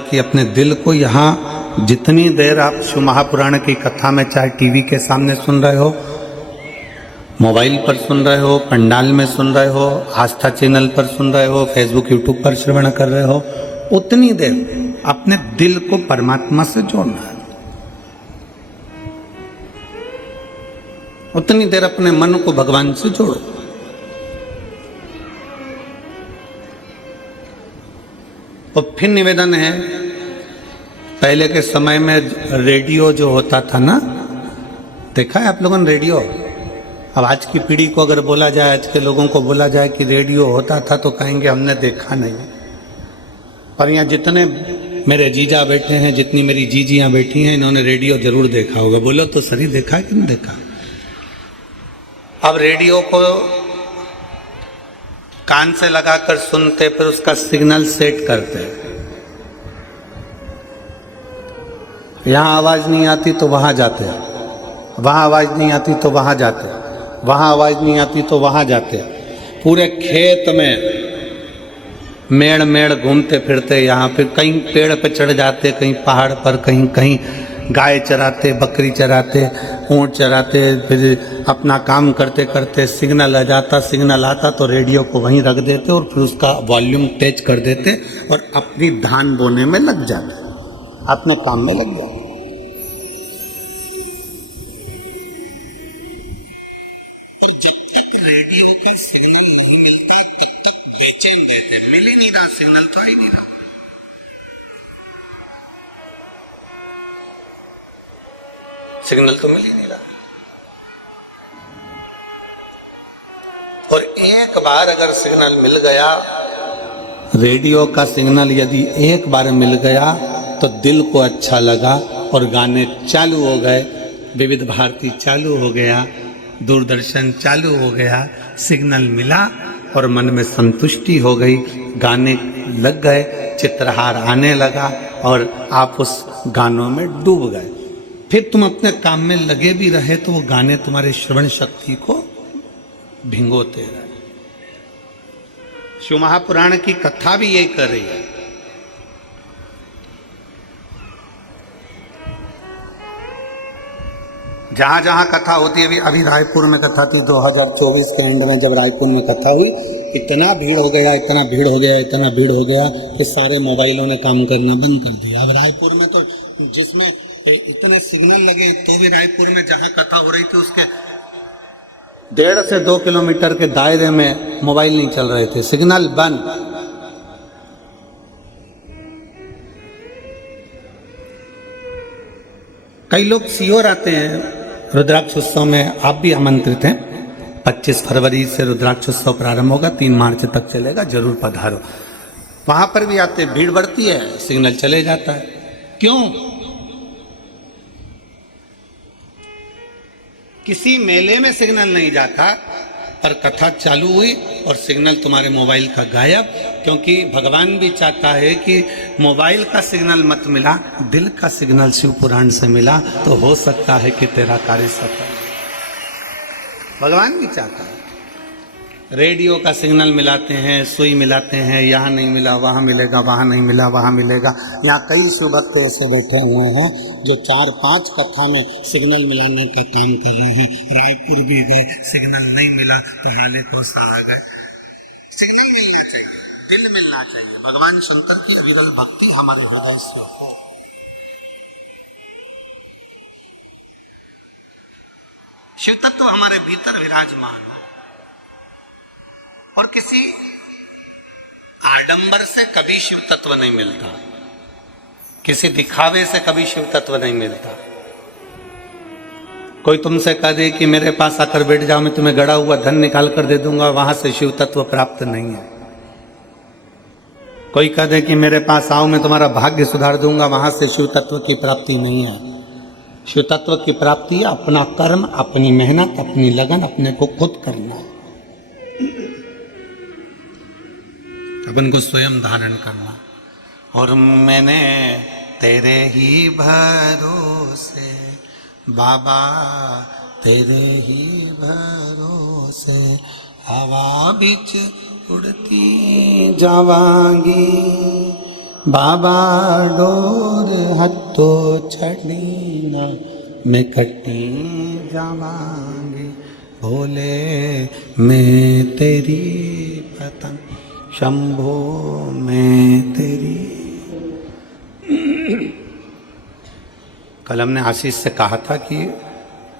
कि अपने दिल को यहाँ जितनी देर आप शिव महापुराण की कथा में, चाहे टीवी के सामने सुन रहे हो, मोबाइल पर सुन रहे हो, पंडाल में सुन रहे हो, आस्था चैनल पर सुन रहे हो, फेसबुक यूट्यूब पर श्रवण कर रहे हो, उतनी देर अपने दिल को परमात्मा से जोड़ना है। उतनी देर अपने मन को भगवान से जोड़ो। और फिर निवेदन है, पहले के समय में रेडियो जो होता था ना, देखा है आप लोगों ने रेडियो? अब आज की पीढ़ी को अगर बोला जाए, आज के लोगों को बोला जाए कि रेडियो होता था, तो कहेंगे हमने देखा नहीं। पर यहाँ जितने मेरे जीजा बैठे हैं, जितनी मेरी जीजियाँ बैठी हैं, इन्होंने रेडियो जरूर देखा होगा। बोलो तो सही, देखा है कि नहीं देखा? अब रेडियो को कान से लगाकर सुनते, फिर उसका सिग्नल सेट करते। यहाँ आवाज नहीं आती तो वहां जाते, वहां आवाज नहीं आती तो वहां जाते, वहां आवाज नहीं आती तो वहां जाते। पूरे खेत में मेड़ मेड़ घूमते फिरते, यहाँ पे कहीं पेड़ पे चढ़ जाते, कहीं पहाड़ पर, कहीं कहीं गाय चराते, बकरी चराते, ऊँट चराते। फिर अपना काम करते करते सिग्नल आ जाता, सिग्नल आता तो रेडियो को वहीं रख देते और फिर उसका वॉल्यूम तेज कर देते और अपनी धान बोने में लग जाते, अपने काम में लग जाते। और जब तक रेडियो का सिग्नल नहीं मिलता तब तक बेचैन रहते। मिल ही नहीं रहा सिग्नल, तो आ ही नहीं रहा। सिग्नल तो मिल ही नहीं रहा। और एक बार अगर सिग्नल मिल गया, रेडियो का सिग्नल यदि एक बार मिल गया तो दिल को अच्छा लगा और गाने चालू हो गए। विविध भारती चालू हो गया, दूरदर्शन चालू हो गया, सिग्नल मिला और मन में संतुष्टि हो गई, गाने लग गए, चित्रहार आने लगा और आप उस गानों में डूब गए। फिर तुम अपने काम में लगे भी रहे तो वो गाने तुम्हारे श्रवण शक्ति को भिंगोते रहे। शिव महापुराण की कथा भी यही कर रही है। जहां जहां कथा होती है, अभी रायपुर में कथा थी 2024 के एंड में, जब रायपुर में कथा हुई, इतना भीड़ हो गया, इतना भीड़ हो गया, इतना भीड़ हो गया कि सारे मोबाइलों ने काम करना बंद कर दिया। अब रायपुर में तो जिसमें इतने सिग्नल लगे तो भी रायपुर में जहां कथा हो रही थी उसके 1.5 से 2 किलोमीटर के दायरे में मोबाइल नहीं चल रहे थे, सिग्नल बंद। कई लोग सीहोर आते हैं रुद्राक्ष उत्सव में, आप भी आमंत्रित हैं। 25 फरवरी से रुद्राक्ष उत्सव प्रारंभ होगा, 3 मार्च तक चलेगा, जरूर पधारो। वहां पर भी आते, भीड़ बढ़ती है, सिग्नल चले जाता है। क्यों? किसी मेले में सिग्नल नहीं जाता, पर कथा चालू हुई और सिग्नल तुम्हारे मोबाइल का गायब। क्योंकि भगवान भी चाहता है कि मोबाइल का सिग्नल मत मिला, दिल का सिग्नल शिव पुराण से मिला तो हो सकता है कि तेरा कार्य सफल। भगवान भी चाहता है। रेडियो का सिग्नल मिलाते हैं, सुई मिलाते हैं, यहाँ नहीं मिला वहाँ मिलेगा, वहाँ नहीं मिला वहाँ मिलेगा। यहाँ कई शिव भक्त ऐसे बैठे हुए हैं जो 4-5 कथा में सिग्नल मिलाने का काम कर रहे हैं। रायपुर भी गए, सिग्नल नहीं मिला तो हाले को आ गए। सिग्नल मिलना चाहिए, दिल मिलना चाहिए। भगवान शंकर की विरल भक्ति हमारे हृदय से हो। शिव तत्व हमारे भीतर विराजमान हो और किसी आडंबर से कभी शिव तत्व नहीं मिलता, किसी दिखावे से कभी शिव तत्व नहीं मिलता। कोई तुमसे कह दे कि मेरे पास आकर बैठ जाओ, मैं तुम्हें गड़ा हुआ धन निकाल कर दे दूंगा, वहां से शिव तत्व प्राप्त नहीं है। कोई कह दे कि मेरे पास आओ, मैं तुम्हारा भाग्य सुधार दूंगा, वहां से शिव तत्व की प्राप्ति नहीं है। शिव तत्व की प्राप्ति है अपना कर्म, अपनी मेहनत, अपनी लगन, अपने को खुद करना, अपन को स्वयं धारण करना। और मैंने तेरे ही भरोसे बाबा, तेरे ही भरोसे हवा बिच उड़ती जावांगी, बाबा डोर हथो छड़ीना मैं कटी जावांगे भोले मैं तेरी पतंग शंभो मैं तेरी। कल हमने आशीष से कहा था कि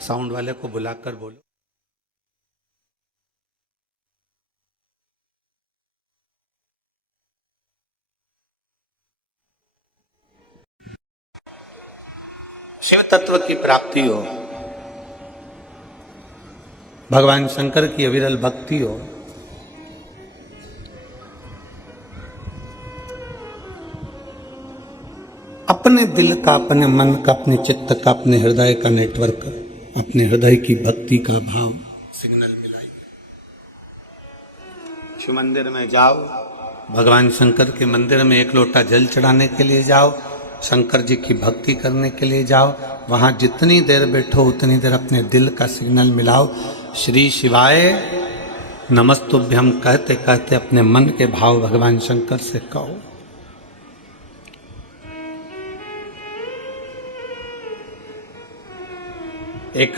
साउंड वाले को बुलाकर बोलो। शिव तत्व की प्राप्ति हो, भगवान शंकर की अविरल भक्ति हो, अपने दिल का, अपने मन का, अपने चित्त का, अपने हृदय का नेटवर्क, अपने हृदय की भक्ति का भाव सिग्नल मिलाइए। शिव मंदिर में जाओ, भगवान शंकर के मंदिर में एक लोटा जल चढ़ाने के लिए जाओ, शंकर जी की भक्ति करने के लिए जाओ। वहां जितनी देर बैठो उतनी देर अपने दिल का सिग्नल मिलाओ। श्री शिवाय नमस्तुभ्यम कहते कहते अपने मन के भाव भगवान शंकर से कहो। एक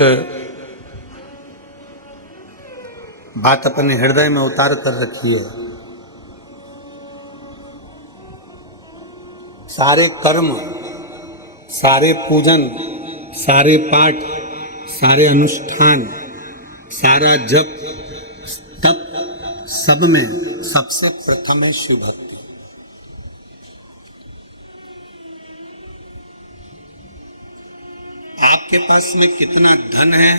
बात अपने हृदय में उतार कर रखिए, सारे कर्म, सारे पूजन, सारे पाठ, सारे अनुष्ठान, सारा जप तप, सब में सबसे प्रथम है शिव भक्ति। आपके पास में कितना धन है,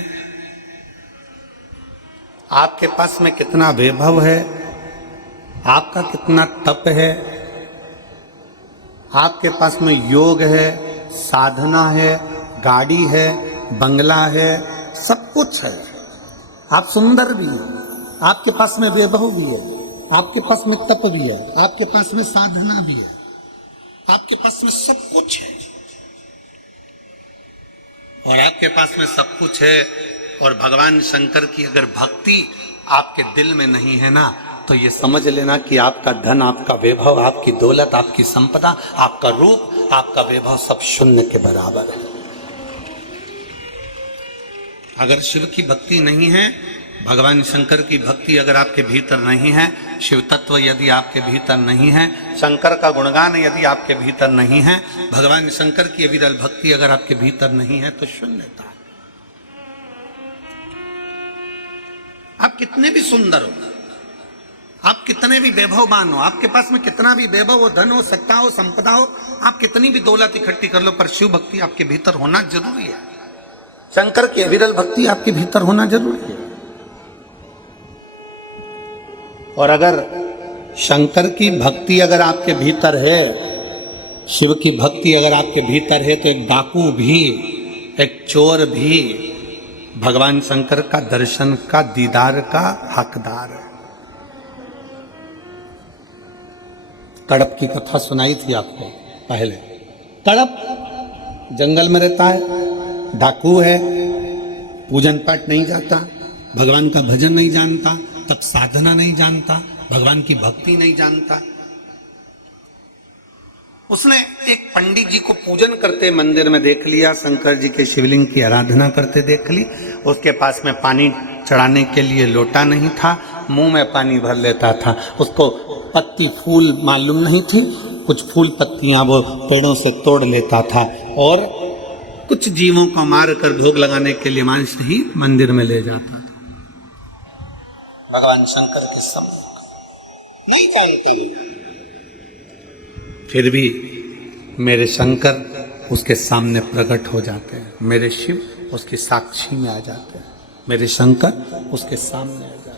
आपके पास में कितना वैभव है, आपका कितना तप है, आपके पास में योग है, साधना है, गाड़ी है, बंगला है, सब कुछ है, आप सुंदर भी हैं, आपके पास में वैभव भी है, आपके पास में तप भी है, आपके पास में साधना भी है, आपके पास में सब कुछ है, और आपके पास में सब कुछ है और भगवान शंकर की अगर भक्ति आपके दिल में नहीं है ना, तो ये समझ लेना कि आपका धन, आपका वैभव, आपकी दौलत, आपकी संपदा, आपका रूप, आपका वैभव सब शून्य के बराबर है। अगर शिव की भक्ति नहीं है, भगवान शंकर की भक्ति अगर आपके भीतर नहीं है, शिव तत्व यदि आपके भीतर नहीं है, शंकर का गुणगान यदि आपके भीतर नहीं है, भगवान शंकर की अविरल भक्ति अगर आपके भीतर नहीं है, तो शून्यता। आप कितने भी सुंदर हो, आप कितने भी वैभववान हो, आपके पास में कितना भी वैभव हो, धन हो, सत्ता हो, संपदा हो, आप कितनी भी दौलत इकट्ठी कर लो, पर शिव भक्ति आपके भीतर होना जरूरी है। शंकर की अविरल भक्ति आपके भीतर होना जरूरी है। और अगर शंकर की भक्ति अगर आपके भीतर है, शिव की भक्ति अगर आपके भीतर है, तो एक डाकू भी, एक चोर भी भगवान शंकर का दर्शन का, दीदार का हकदार है। तड़प की कथा सुनाई थी आपको पहले। तड़प जंगल में रहता है, डाकू है, पूजन पाठ नहीं जाता, भगवान का भजन नहीं जानता, तब साधना नहीं जानता, भगवान की भक्ति नहीं जानता। उसने एक पंडित जी को पूजन करते मंदिर में देख लिया, शंकर जी के शिवलिंग की आराधना करते देख ली। उसके पास में पानी चढ़ाने के लिए लोटा नहीं था, मुंह में पानी भर लेता था। उसको पत्ती फूल मालूम नहीं थी, कुछ फूल पत्तियां वो पेड़ों से तोड़ लेता था और कुछ जीवों को मार कर भोग लगाने के लिए मांस ही मंदिर में ले जाता था। भगवान शंकर के सब नहीं जानते, फिर भी मेरे शंकर उसके सामने प्रकट हो जाते हैं, मेरे शिव उसकी साक्षी में आ जाते हैं, मेरे शंकर उसके सामने आ जाते हैं।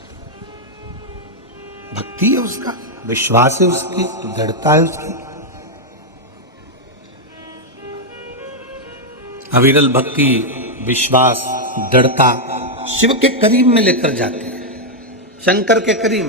भक्ति है उसका, विश्वास है उसकी, दृढ़ता है उसकी। अविरल भक्ति, विश्वास, दृढ़ता शिव के करीब में लेकर जाते हैं, शंकर के करीब।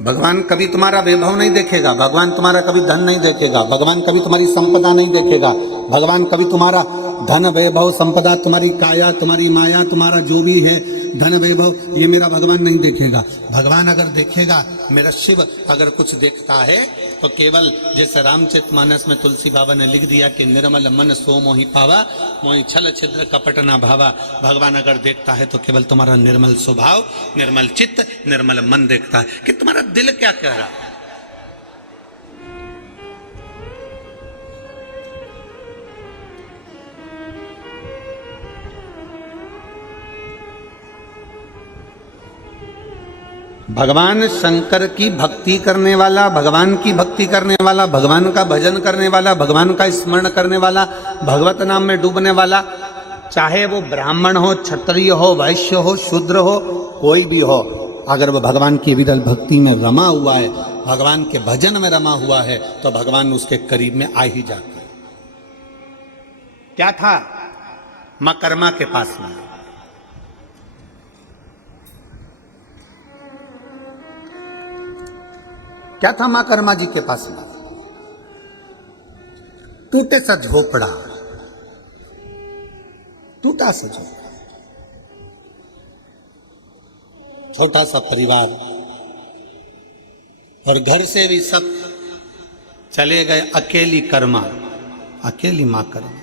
भगवान कभी तुम्हारा वैभव नहीं देखेगा, भगवान तुम्हारा कभी धन नहीं देखेगा, भगवान कभी तुम्हारी संपदा नहीं देखेगा, भगवान कभी तुम्हारा धन, वैभव, संपदा, तुम्हारी काया, तुम्हारी माया, तुम्हारा जो भी है धन वैभव, ये मेरा भगवान नहीं देखेगा। भगवान अगर देखेगा, मेरा शिव अगर कुछ देखता है तो केवल जैसे रामचरितमानस में तुलसी बाबा ने लिख दिया कि निर्मल मन सो मोहि पावा, मोहि छल छिद्र कपट ना भावा। भगवान अगर देखता है तो केवल तुम्हारा निर्मल स्वभाव, निर्मल चित्त, निर्मल मन देखता है कि तुम्हारा दिल क्या कह रहा है। भगवान शंकर की भक्ति करने वाला, भगवान की भक्ति करने वाला, भगवान का भजन करने वाला, भगवान का स्मरण करने वाला, भगवत नाम में डूबने वाला, चाहे वो ब्राह्मण हो, क्षत्रिय हो, वैश्य हो, शूद्र हो, कोई भी हो, अगर वो भगवान की विरल भक्ति में रमा हुआ है, भगवान के भजन में रमा हुआ है, तो भगवान उसके करीब में आ ही जाते। क्या था मकरमा के पास में? क्या था मां कर्मा जी के पास में? टूटे सा झोपड़ा, टूटा सा झोपड़ा, छोटा सा परिवार, और घर से भी सब चले गए। अकेली कर्मा, अकेली मां कर्मा।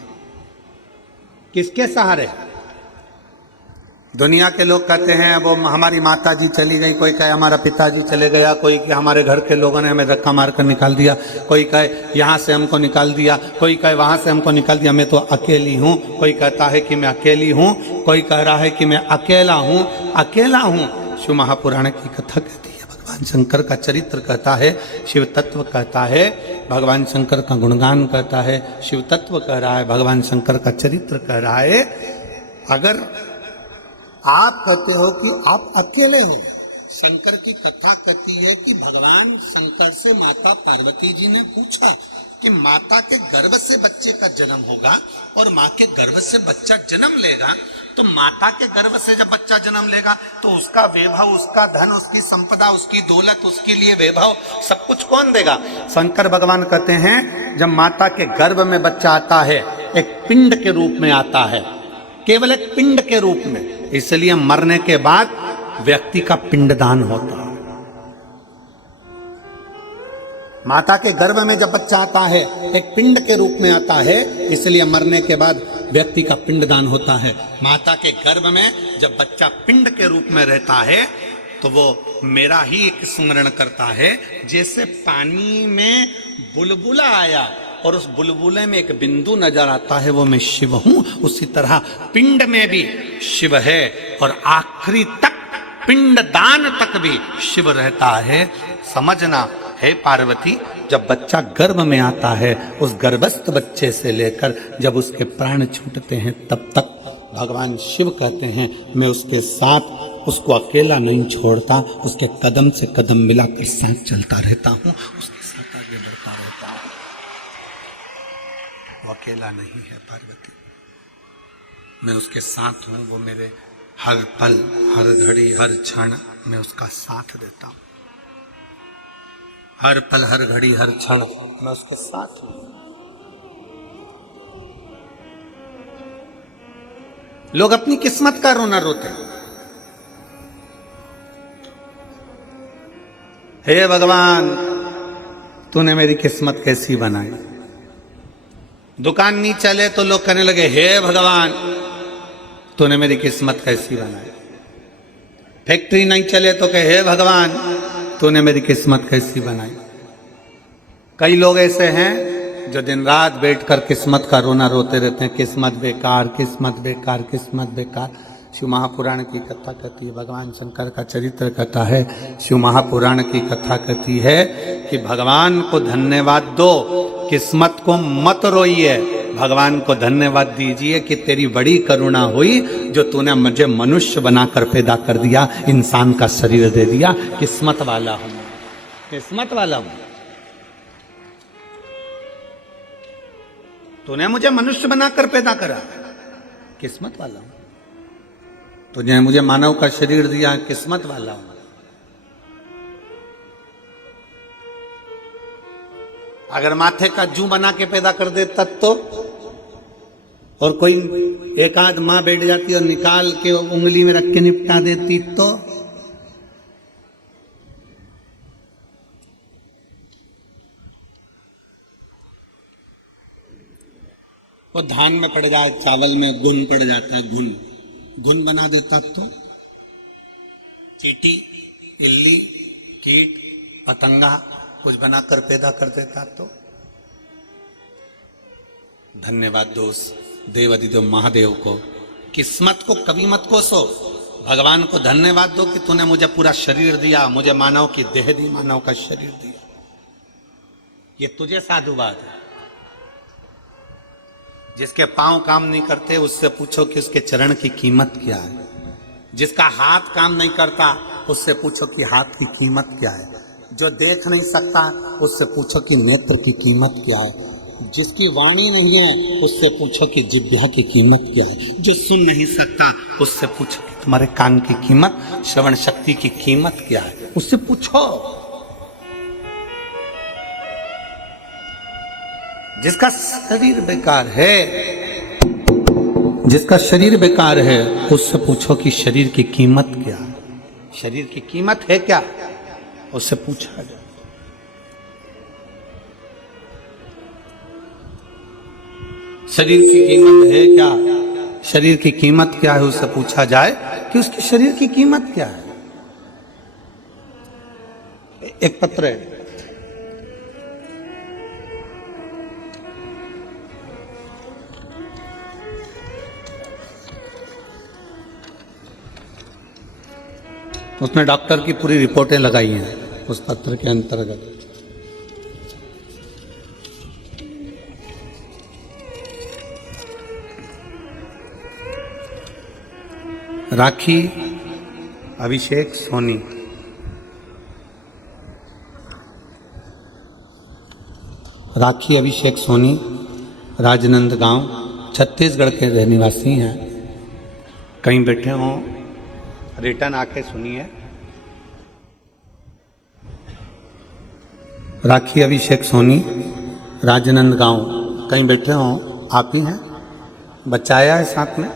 किसके सहारे? दुनिया के लोग कहते हैं वो हमारी माता जी चली गई, कोई कहे हमारा पिताजी चले गया, कोई कहे हमारे घर के लोगों ने हमें धक्का मारकर निकाल दिया, कोई कहे यहाँ से हमको निकाल दिया, कोई कहे वहां से हमको निकाल दिया, मैं तो अकेली हूँ। कोई कहता है कि मैं अकेली हूँ, कोई कह रहा है कि मैं अकेला हूँ, अकेला हूँ। शिव महापुराण की कथा कहती है, भगवान शंकर का चरित्र कहता है, शिव तत्व कहता है, भगवान शंकर का गुणगान कहता है, शिव तत्व कह रहा है, भगवान शंकर का चरित्र कह रहा है। अगर आप कहते हो कि आप अकेले हो, शंकर की कथा कहती है कि भगवान शंकर से माता पार्वती जी ने पूछा कि माता के गर्भ से बच्चे का जन्म होगा और माँ के गर्भ से बच्चा जन्म लेगा, तो माता के गर्भ से जब बच्चा जन्म लेगा तो उसका वैभव, उसका धन, उसकी संपदा, उसकी दौलत, उसके लिए वैभव सब कुछ कौन देगा? शंकर भगवान कहते हैं जब माता के गर्भ में बच्चा आता है, एक पिंड के रूप में आता है, केवल एक पिंड के रूप में, इसलिए मरने के बाद व्यक्ति का पिंडदान होता है। माता के गर्भ में जब बच्चा आता है एक पिंड के रूप में आता है, इसलिए मरने के बाद व्यक्ति का पिंडदान होता है। माता के गर्भ में जब बच्चा पिंड के रूप में रहता है तो वो मेरा ही एक स्मरण करता है। जैसे पानी में बुलबुला आया और उस बुलबुले में एक बिंदु नजर आता है, वो मैं शिव हूं, उसी तरह पिंड में भी शिव है और आखिरी तक पिंडदान तक भी शिव रहता है। समझना है पार्वती, जब बच्चा गर्भ में आता है, उस गर्भस्थ बच्चे से लेकर जब उसके प्राण छूटते हैं तब तक भगवान शिव कहते हैं मैं उसके साथ, उसको अकेला नहीं छोड़ता, उसके कदम से कदम मिलाकर साथ चलता रहता हूं, उसके साथ आगे बढ़ता रहता हूं। वो अकेला नहीं है पार्वती, मैं उसके साथ हूं। वो मेरे हर पल, हर घड़ी, हर क्षण मैं उसका साथ देता हूं। हर पल, हर घड़ी, हर क्षण मैं उसके साथ हूं। लोग अपनी किस्मत का रोना रोते हैं। हे भगवान, तूने मेरी किस्मत कैसी बनाई। दुकान नहीं चले तो लोग कहने लगे हे भगवान, तूने मेरी किस्मत कैसी बनाई। फैक्ट्री नहीं चले तो कहे हे भगवान, तूने मेरी किस्मत कैसी बनाई। कई लोग ऐसे हैं जो दिन रात बैठकर किस्मत का रोना रोते रहते हैं, किस्मत बेकार, किस्मत बेकार, किस्मत बेकार। शिव महापुराण की कथा कहती है, भगवान शंकर का चरित्र कहता है, शिव महापुराण की कथा कहती है कि भगवान को धन्यवाद दो, किस्मत को मत रोइए। भगवान को धन्यवाद दीजिए कि तेरी बड़ी करुणा हुई जो तूने मुझे मनुष्य बनाकर पैदा कर दिया, इंसान का शरीर दे दिया। किस्मत वाला हूं, किस्मत वाला हूं। तूने मुझे मनुष्य बनाकर पैदा करा, किस्मत वाला हूं। तुझे मुझे मानव का शरीर दिया, किस्मत वाला हूं। अगर माथे का जू बना के पैदा कर दे तब तो और कोई एक आध माँ बैठ जाती और निकाल के उंगली में रख के निपटा देती तो वो धान में पड़ जाए, चावल में गुन पड़ जाता है, गुन बना देता तो चींटी, इल्ली, कीट, पतंगा कुछ बनाकर पैदा कर देता तो। धन्यवाद दोस्त, देव अधिदेव महादेव को, किस्मत को कभी मत कोसो, भगवान को धन्यवाद दो कि तूने मुझे पूरा शरीर दिया, मुझे मानव की देह दी, मानव का शरीर दिया। ये तुझे साधुवाद है। जिसके पांव काम नहीं करते उससे पूछो कि उसके चरण की कीमत क्या है। जिसका हाथ काम नहीं करता उससे पूछो कि हाथ की कीमत क्या है। जो देख नहीं सकता उससे पूछो कि नेत्र की कीमत क्या है। जिसकी वाणी नहीं है उससे पूछो कि जिह्वा की कीमत क्या है। जो सुन नहीं सकता उससे पूछो कि तुम्हारे कान की कीमत, श्रवण शक्ति की कीमत क्या है, उससे पूछो। जिसका शरीर बेकार है, जिसका शरीर बेकार है उससे पूछो कि शरीर की कीमत क्या है। शरीर की कीमत है क्या, उससे पूछा जाए। शरीर की कीमत है क्या, शरीर की कीमत क्या है उससे पूछा जाए कि उसके शरीर की कीमत क्या है। एक पत्र है, उसमें डॉक्टर की पूरी रिपोर्टें लगाई हैं उस पत्र के अंतर्गत। राखी अभिषेक सोनी, राखी अभिषेक सोनी राजनांदगांव छत्तीसगढ़ के रहनिवासी हैं। कहीं बैठे हों रिटर्न आके सुनिए। राखी अभिषेक सोनी राजनांदगांव, कहीं बैठे हों आप ही हैं। बच्चा आया है साथ में,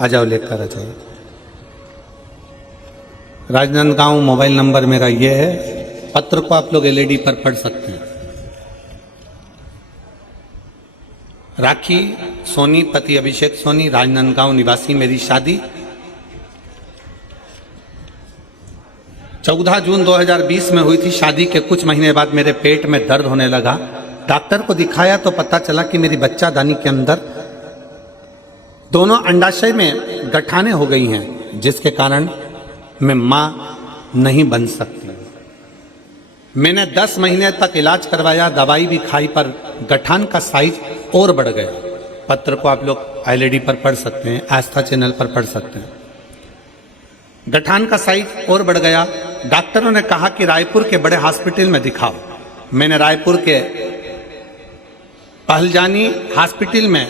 आ जाओ लेकर आ जाइए। राजनांदगांव मोबाइल नंबर मेरा ये है। पत्र को आप लोग एलईडी पर पढ़ सकते हैं। राखी सोनी पति अभिषेक सोनी राजनांदगांव निवासी। मेरी शादी 14 जून 2020 में हुई थी। शादी के कुछ महीने बाद मेरे पेट में दर्द होने लगा। डॉक्टर को दिखाया तो पता चला कि मेरी बच्चादानी के अंदर दोनों अंडाशय में गठाने हो गई हैं, जिसके कारण मैं मां नहीं बन सकती। मैंने 10 महीने तक इलाज करवाया, दवाई भी खाई, पर गठान का साइज और बढ़ गया। पत्र को आप लोग एलईडी पर पढ़ सकते हैं, आस्था चैनल पर पढ़ सकते हैं। गठान का साइज और बढ़ गया। डॉक्टरों ने कहा कि रायपुर के बड़े हॉस्पिटल में दिखाओ। मैंने रायपुर के पहलजानी हॉस्पिटल में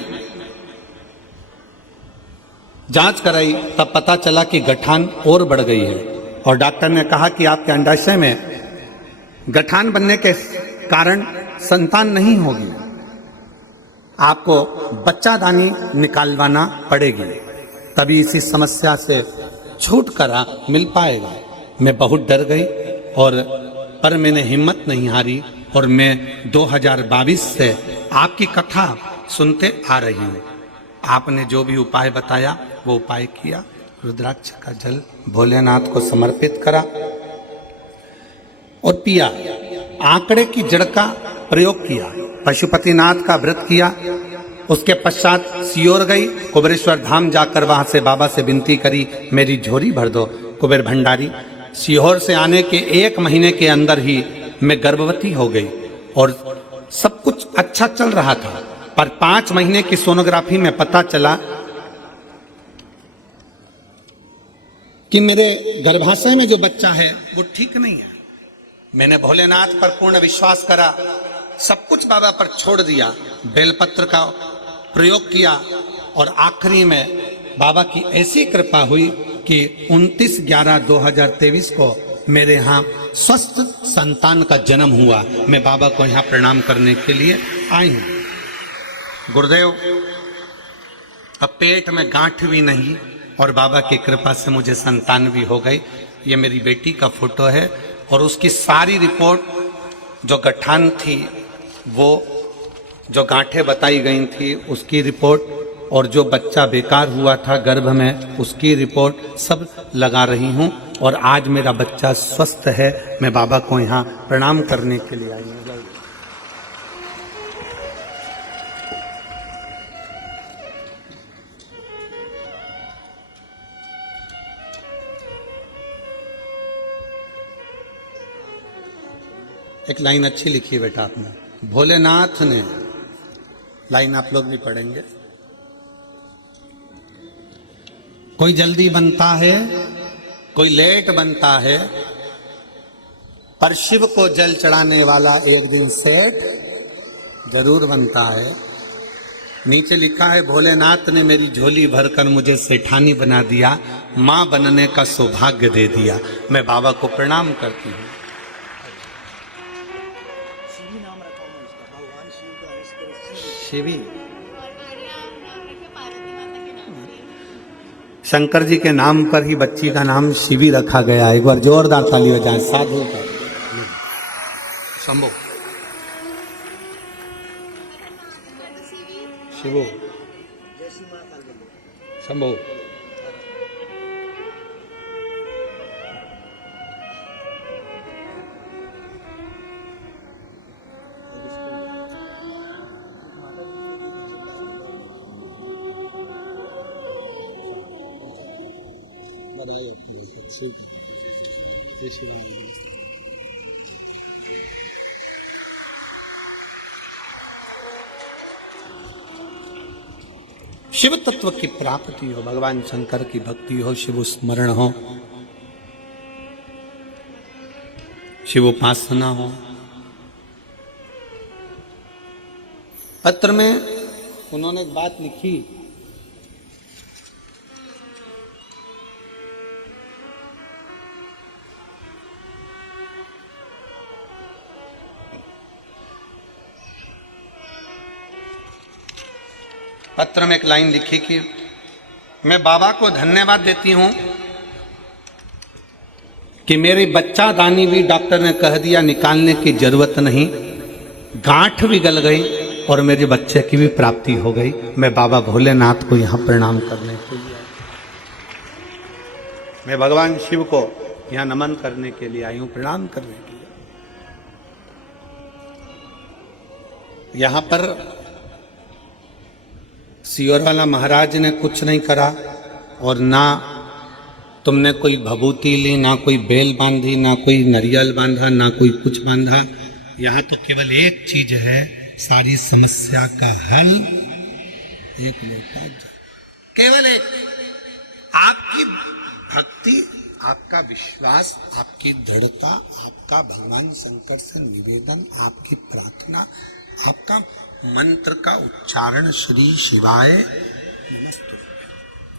जांच कराई, तब पता चला कि गठान और बढ़ गई है। और डॉक्टर ने कहा कि आपके अंडाशय में गठान बनने के कारण संतान नहीं होगी, आपको बच्चादानी निकालवाना पड़ेगी, तभी इसी समस्या से छुटकारा मिल पाएगा। मैं बहुत डर गई पर मैंने हिम्मत नहीं हारी और मैं 2022 से आपकी कथा सुनते आ रही हूँ। आपने जो भी उपाय बताया वो उपाय किया। रुद्राक्ष का जल भोलेनाथ को समर्पित करा और पिया। आंकड़े की जड़ का प्रयोग किया। पशुपतिनाथ का व्रत किया। उसके पश्चात सियोर गई, कुबेरेश्वर धाम जाकर वहां से बाबा से विनती करी, मेरी झोली भर दो। कुबेर भंडारी। सीहोर से आने के 1 महीने के अंदर ही मैं गर्भवती हो गई और सब कुछ अच्छा चल रहा था, पर 5 महीने की सोनोग्राफी में पता चला कि मेरे गर्भाशय में जो बच्चा है वो ठीक नहीं है। मैंने भोलेनाथ पर पूर्ण विश्वास करा, सब कुछ बाबा पर छोड़ दिया, बेलपत्र का प्रयोग किया और आखिरी में बाबा की ऐसी कृपा हुई कि 29/11/2023 को मेरे यहाँ स्वस्थ संतान का जन्म हुआ। मैं बाबा को यहाँ प्रणाम करने के लिए आई हूँ। गुरुदेव अब पेट में गांठ भी नहीं और बाबा की कृपा से मुझे संतान भी हो गई। ये मेरी बेटी का फोटो है और उसकी सारी रिपोर्ट जो गठान थी, वो जो गांठें बताई गई थी उसकी रिपोर्ट, और जो बच्चा बेकार हुआ था गर्भ में उसकी रिपोर्ट सब लगा रही हूँ। और आज मेरा बच्चा स्वस्थ है। मैं बाबा को यहाँ प्रणाम करने के लिए आई हूँ। एक लाइन अच्छी लिखी है बेटा आपने, भोलेनाथ ने, लाइन आप लोग भी पढ़ेंगे। कोई जल्दी बनता है, कोई लेट बनता है, पर शिव को जल चढ़ाने वाला एक दिन सेठ जरूर बनता है। नीचे लिखा है, भोलेनाथ ने मेरी झोली भरकर मुझे सेठानी बना दिया, मां बनने का सौभाग्य दे दिया। मैं बाबा को प्रणाम करती हूँ। शिवी, शंकर जी के नाम पर ही बच्ची का नाम शिवी रखा गया। एक बार जोरदार ताली बजाएं। साधु का शंभो, शिवो, शंभो। शिव तत्व की प्राप्ति हो, भगवान शंकर की भक्ति हो, शिव स्मरण हो, शिव उपासना हो। पत्र में उन्होंने एक बात लिखी, पत्र में एक लाइन लिखी कि मैं बाबा को धन्यवाद देती हूं कि मेरी बच्चा दानी भी डॉक्टर ने कह दिया निकालने की जरूरत नहीं, गांठ भी गल गई और मेरे बच्चे की भी प्राप्ति हो गई। मैं बाबा भोलेनाथ को यहां प्रणाम करने के लिए, मैं भगवान शिव को यहां नमन करने के लिए आई हूं, प्रणाम करने के लिए। यहां पर सियोर वाला महाराज ने कुछ नहीं करा और ना तुमने कोई भभूति ली, ना कोई बेल बांधी, ना कोई नरियल बांधा, ना कोई कुछ बांधा। यहाँ तो केवल एक चीज है, सारी समस्या का हल एक लोटा जल, केवल एक। आपकी भक्ति, आपका विश्वास, आपकी दृढ़ता, आपका भगवान शंकर से निवेदन, आपकी प्रार्थना, आपका मंत्र का उच्चारण, श्री शिवाय नमस्तु,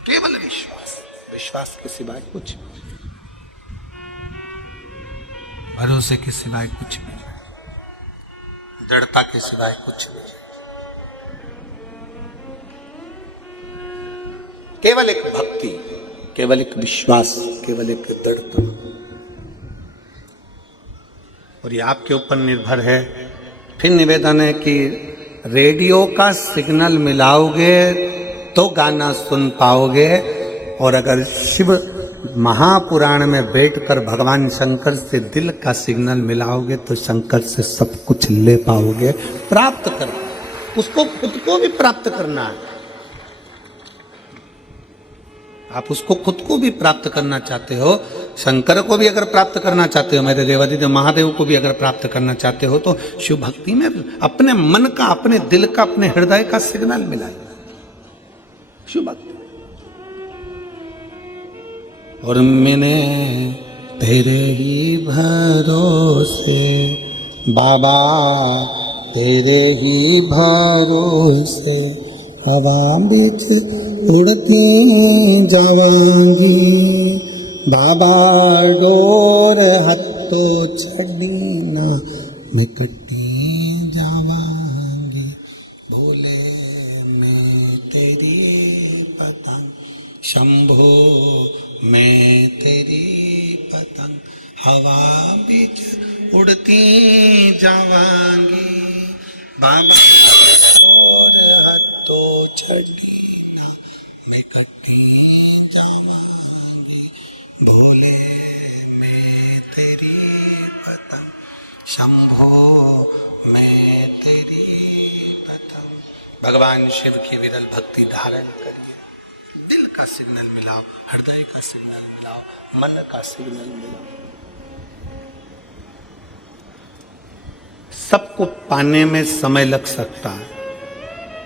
केवल विश्वास, विश्वास के सिवाय कुछ नहीं, भरोसे के सिवाय कुछ नहीं, दृढ़ता के सिवाय कुछ नहीं, केवल एक भक्ति, केवल एक विश्वास, केवल एक दृढ़ता। और ये आपके ऊपर निर्भर है। फिर निवेदन है कि रेडियो का सिग्नल मिलाओगे तो गाना सुन पाओगे, और अगर शिव महापुराण में बैठकर भगवान शंकर से दिल का सिग्नल मिलाओगे तो शंकर से सब कुछ ले पाओगे, प्राप्त कर, उसको खुद को भी प्राप्त करना है। आप उसको खुद को भी प्राप्त करना चाहते हो, शंकर को भी अगर प्राप्त करना चाहते हो, मेरे देवादिदेव महादेव को भी अगर प्राप्त करना चाहते हो, तो शिव भक्ति में अपने मन का, अपने दिल का, अपने हृदय का सिग्नल मिलाइए, शिव भक्ति। और मैंने तेरे ही भरोसे बाबा, तेरे ही भरोसे हवा बीच उड़ती जावांगी, बाबा डोर हत्तो छड़ी ना मैं कटी जावांगी, भोले मैं तेरी हवा बीच उड़ती जावांगी बाबा और हत्तो चढ़ी ना बिखटी जावांगी भोले मैं तेरी पतंग शंभो मैं तेरी पतंग। भगवान शिव की विरल भक्ति धारण करिए, दिल का सिग्नल मिलाओ, हृदय का सिग्नल मिलाओ, मन का सिग्नल मिलाओ। सबको पाने में समय लग सकता है,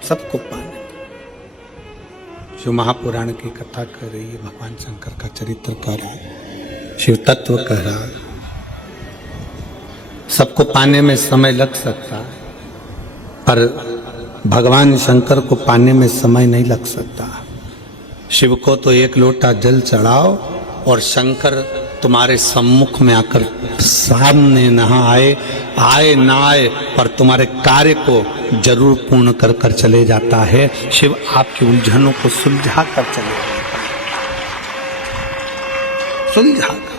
सबको पाने में। जो महापुराण की कथा कर रही है, भगवान शंकर का चरित्र कह रहा है, शिव तत्व कह रहा है, सबको पाने में समय लग सकता है, पर भगवान शंकर को पाने में समय नहीं लग सकता। शिव को तो एक लोटा जल चढ़ाओ और शंकर तुम्हारे सम्मुख में आकर सामने न आए ना आए, पर तुम्हारे कार्य को जरूर पूर्ण कर कर चले जाता है। शिव आपकी उलझनों को सुलझा कर चले जाता है, सुलझा कर।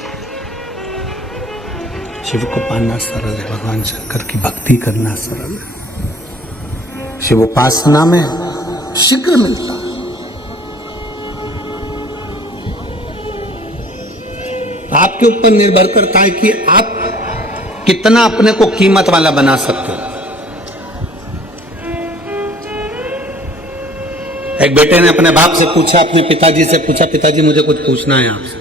शिव को पाना सरल है, भगवान शंकर की भक्ति करना सरल है। शिव उपासना में शीघ्र मिलता है। आपके ऊपर निर्भर करता है कि आप कितना अपने को कीमत वाला बना सकते हो। एक बेटे ने अपने बाप से पूछा, अपने पिताजी से पूछा, पिताजी मुझे कुछ पूछना है आपसे।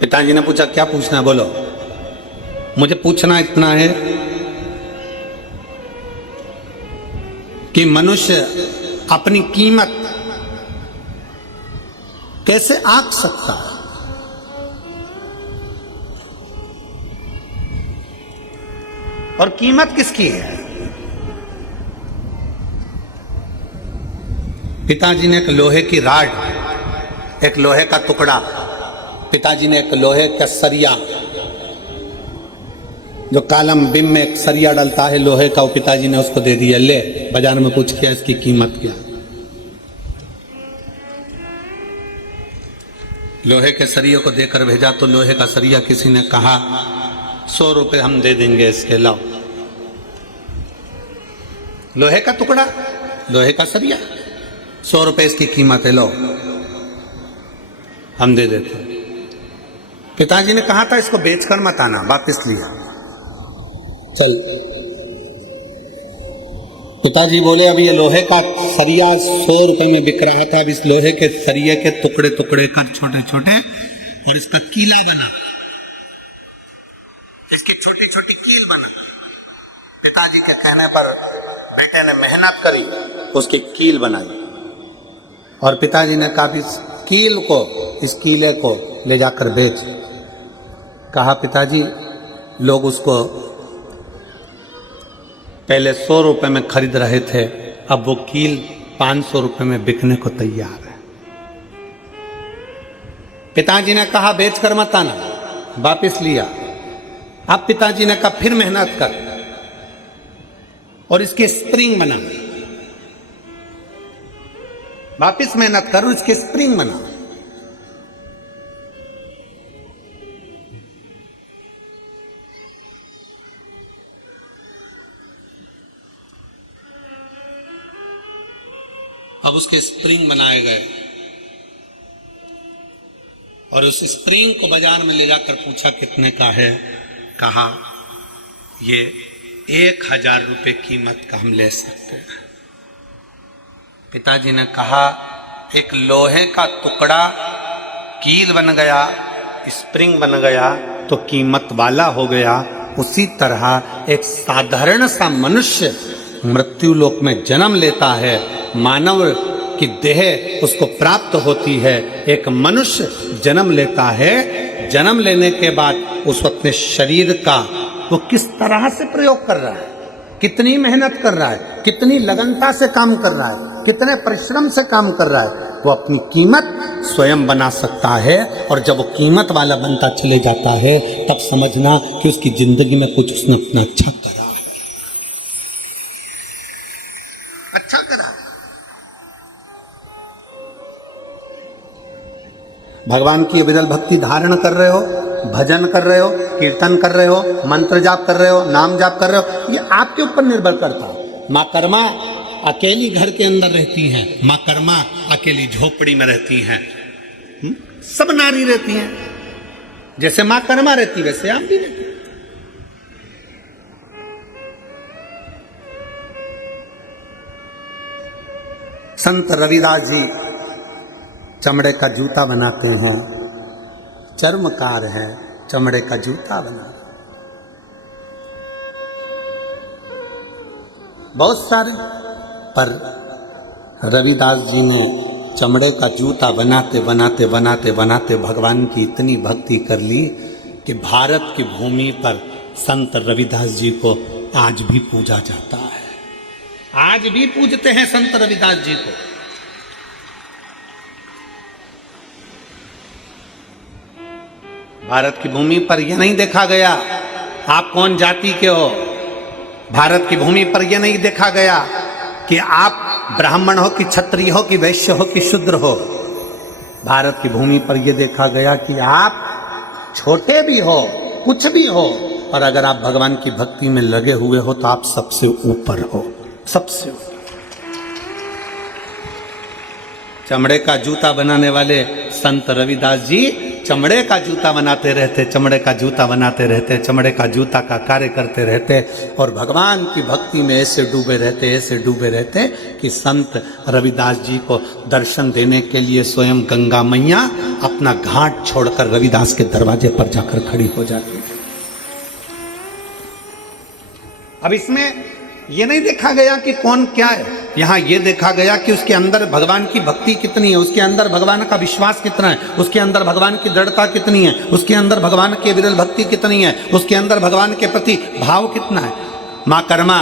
पिताजी ने पूछा, क्या पूछना है, बोलो। मुझे पूछना इतना है कि मनुष्य अपनी कीमत कैसे आंक सकता है? और कीमत किसकी है? पिताजी ने एक लोहे की राड, एक लोहे का टुकड़ा, पिताजी ने एक लोहे का सरिया, जो कालम बिम में एक सरिया डलता है लोहे का, वो पिताजी ने उसको दे दिया, ले बाजार में पूछ किया इसकी कीमत क्या। लोहे के सरिये को देकर भेजा तो लोहे का सरिया किसी ने कहा 100 रुपए हम दे देंगे इसके, लाओ। लोहे का टुकड़ा, लोहे का सरिया, 100 रुपए इसकी कीमत है, लो हम दे देते। पिताजी ने कहा था इसको बेचकर मत आना, वापिस लिया, चल। पिताजी बोले अब ये लोहे का सरिया 100 रुपए में बिक रहा था, अब इस लोहे के सरिये के टुकड़े टुकड़े कर छोटे छोटे और इसका कीला बना, इसकी छोटी छोटी कील बना। पिताजी के कहने पर बेटे ने मेहनत करी, उसकी कील बनाई और पिताजी ने कहा इस कील को, इस कीले को ले जाकर बेच। कहा पिताजी लोग उसको पहले 100 रुपए में खरीद रहे थे, अब वो कील 500 रुपए में बिकने को तैयार है। पिताजी ने कहा बेचकर मत आना, वापिस लिया। अब पिताजी ने कहा फिर मेहनत कर और इसके स्प्रिंग बना, वापिस मेहनत कर और इसके स्प्रिंग बना। अब उसके स्प्रिंग बनाए गए और उस स्प्रिंग को बाजार में ले जाकर पूछा कितने का है। कहा ये 1000 रुपए कीमत का हम ले सकते हैं। पिताजी ने कहा एक लोहे का टुकड़ा कील बन गया, स्प्रिंग बन गया तो कीमत वाला हो गया। उसी तरह एक साधारण सा मनुष्य मृत्यु लोक में जन्म लेता है, मानव की देह उसको प्राप्त होती है। एक मनुष्य जन्म लेता है, जन्म लेने के बाद उस अपने शरीर का वो किस तरह से प्रयोग कर रहा है, कितनी मेहनत कर रहा है, कितनी लगनता से काम कर रहा है, कितने परिश्रम से काम कर रहा है, वो अपनी कीमत स्वयं बना सकता है। और जब वो कीमत वाला बनता चले जाता है तब समझना कि उसकी जिंदगी में कुछ उसने अपना अच्छा करा है, अच्छा करा। भगवान की विरल भक्ति धारण कर रहे हो, भजन कर रहे हो, कीर्तन कर रहे हो, मंत्र जाप कर रहे हो, नाम जाप कर रहे हो, ये आपके ऊपर निर्भर करता है। माँ कर्मा अकेली घर के अंदर रहती हैं, माँ कर्मा अकेली झोपड़ी में रहती हैं। सब नारी रहती हैं, जैसे माँ कर्मा रहती वैसे आप भी रहती। संत रविदास जी चमड़े का जूता बनाते हैं, चर्मकार है, चमड़े का जूता बना, बहुत सारे, पर रविदास जी ने चमड़े का जूता बनाते बनाते बनाते बनाते भगवान की इतनी भक्ति कर ली कि भारत की भूमि पर संत रविदास जी को आज भी पूजा जाता है। आज भी पूजते हैं संत रविदास जी को। भारत की भूमि पर यह नहीं देखा गया आप कौन जाति के हो, भारत की भूमि पर यह नहीं देखा गया कि आप ब्राह्मण हो कि क्षत्रिय हो कि वैश्य हो कि शूद्र हो। भारत की भूमि पर यह देखा गया कि आप छोटे भी हो, कुछ भी हो, और अगर आप भगवान की भक्ति में लगे हुए हो तो आप सबसे ऊपर हो, सबसे ऊपर। चमड़े का जूता बनाने वाले संत रविदास जी चमड़े का जूता बनाते रहते, चमड़े का जूता बनाते रहते, चमड़े का जूता का कार्य करते रहते और भगवान की भक्ति में ऐसे डूबे रहते, ऐसे डूबे रहते कि संत रविदास जी को दर्शन देने के लिए स्वयं गंगा मैया अपना घाट छोड़कर रविदास के दरवाजे पर जाकर खड़ी हो जाती। अब इसमें यह नहीं देखा गया कि कौन क्या है, यहां यह देखा गया कि उसके अंदर भगवान की भक्ति कितनी है, उसके अंदर भगवान का विश्वास कितना है, उसके अंदर भगवान की दृढ़ता कितनी है, उसके अंदर भगवान की विरल भक्ति कितनी है, उसके अंदर भगवान के प्रति भाव कितना है। मां कर्मा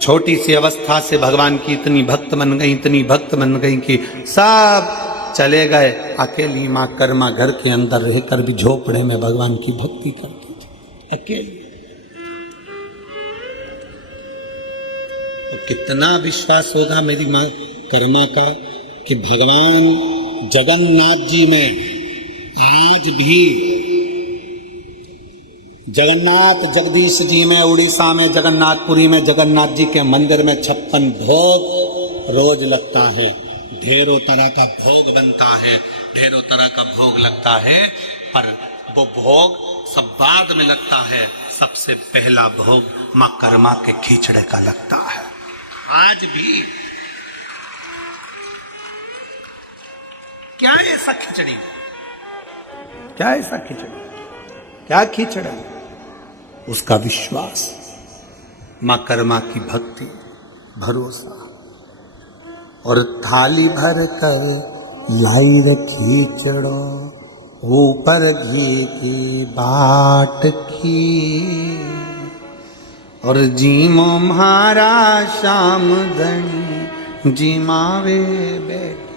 छोटी सी अवस्था से भगवान की इतनी भक्त बन गई, इतनी भक्त बन गई कि सब चले गए, अकेली मां कर्मा घर के अंदर रहकर भी झोपड़े में भगवान की भक्ति करती थी, अकेली। तो कितना विश्वास होगा मेरी मां कर्मा का कि भगवान जगन्नाथ जी में आज भी, जगन्नाथ जगदीश जी में उड़ीसा में जगन्नाथपुरी में जगन्नाथ जी के मंदिर में 56 भोग रोज लगता है, ढेरों तरह का भोग बनता है, ढेरों तरह का भोग लगता है, पर वो भोग सब बाद में लगता है। सबसे पहला भोग मां कर्मा के खिचड़े का लगता है। आज भी क्या ऐसा खिचड़ी, क्या ऐसा खिचड़ी, क्या खिचड़ा, उसका विश्वास, मां कर्मा की भक्ति, भरोसा। और थाली भर कर लाई रखी चढ़ो, ऊपर घी की बाट की, और जीमो म्हारा श्याम धनी जिमावे बैठ।